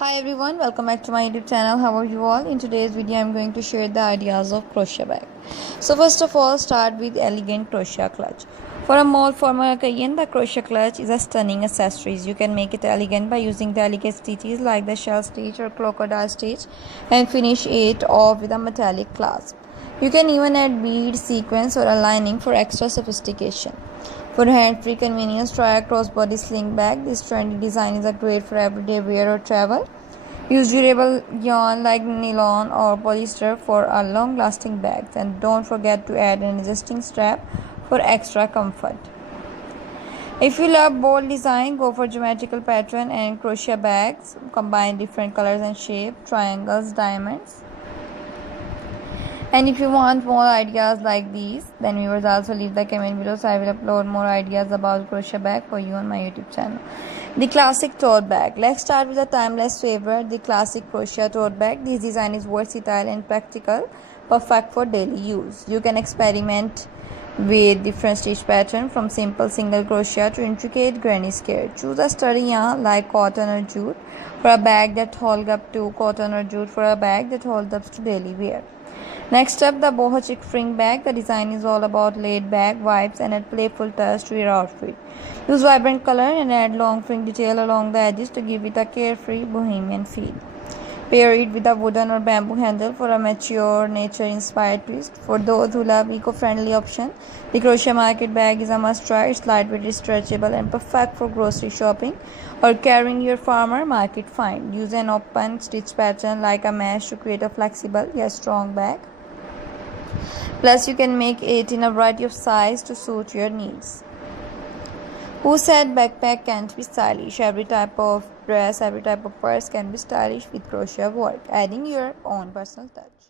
Hi everyone, welcome back to my YouTube channel. How are you all? In today's video I'm going to share the ideas of crochet bag. So first of all, start with elegant crochet clutch. For a more formal occasion, the crochet clutch is a stunning accessory. You can make it elegant by using delicate stitches like the shell stitch or crocodile stitch and finish it off with a metallic clasp. You can even add beads, sequins or a lining for extra sophistication. For hand-free convenience, try a crossbody sling bag. This trendy design is great for everyday wear or travel. Use durable yarn like nylon or polyester for a long-lasting bags, and don't forget to add an adjusting strap for extra comfort. If you love bold design, go for geometrical pattern and crochet bags. Combine different colors and shapes, triangles, diamonds. And if you want more ideas like these, then viewers also leave the comment below, so I will upload more ideas about crochet bag for you on my YouTube channel. The classic tote bag. Let's start with a timeless favorite, the classic crochet tote bag. This design is versatile and practical, perfect for daily use. You can experiment with different stitch patterns from simple single crochet to intricate granny square. Choose a sturdy yarn like cotton or jute for a bag that holds up to cotton or jute for a bag that holds up to daily wear. Next up, the boho chic fring bag. The design is all about laid back vibes and a playful touch to your outfit. Use vibrant color and add long fring detail along the edges to give it a carefree bohemian feel. Pair it with a wooden or bamboo handle for a mature, nature-inspired twist. For those who love eco-friendly option, the crochet market bag is a must-try. It's lightweight, stretchable, and perfect for grocery shopping or carrying your farmer market find. Use an open stitch pattern like a mesh to create a flexible yet strong bag. Plus, you can make it in a variety of sizes to suit your needs. Who said backpack can't be stylish? Every type of dress, every type of purse can be stylish with crochet work, adding your own personal touch.